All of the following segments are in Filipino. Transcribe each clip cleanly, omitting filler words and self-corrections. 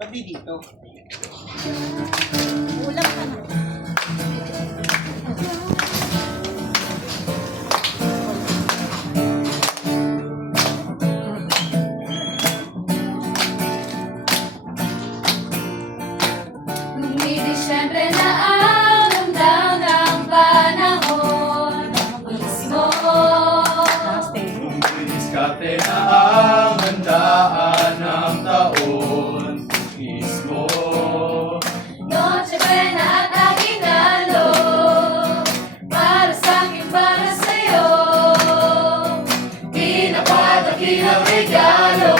Pati dito. Ulam ka na. Siyempre na alam daw ng panahon mismo. Diskarte na ang handaan ng taon mismo. Noche buena at aguinaldo, para sa'kin, para sa'yo. Pinapadakilang regalo,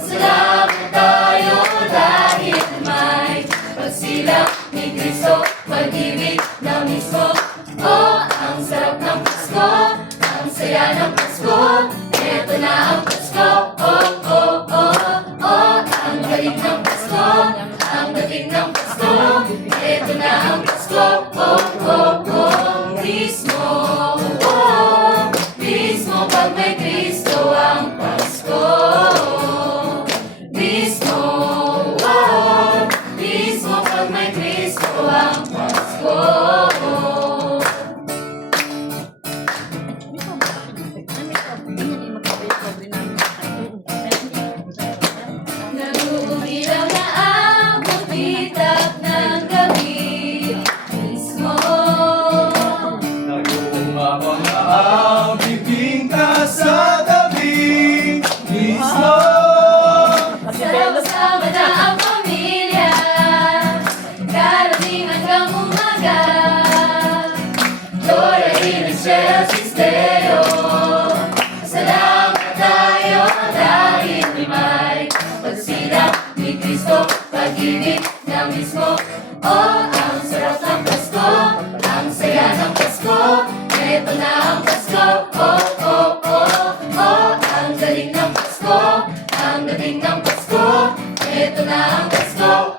pasalamat tayo dahil may pagsilang ni Cristo, pag-ibig na mismo. Oh, ang sarap ng Pasko, ang saya ng Pasko, eto na ang Pasko. Oh, oh, oh, oh, ang galing ng Pasko, ang dating ng Pasko, eto na ang Pasko. Oh, oh, oh, mismo, oh, mismo pag may Cristo ang Pasko. Mismo, oh, mismo pag may Cristo ang Pasko. Nagugubilaw na ang butitap ng gabi mismo. Nag-uumabang na ang bibingka sa tabi mismo. Sama-sama na ang pamilya, karating hanggang umaga. Gloria in excelsis Deo, salamat tayo dahil may pagsilang ni Cristo, pag-ibig na mismo. Oh, ang sarap ng Pasko, ang saya ng Pasko, eto na ang Pasko. Oh, oh, oh, oh, ang galing ng Pasko, ang dating ng Pasko, eto na ang Pasko.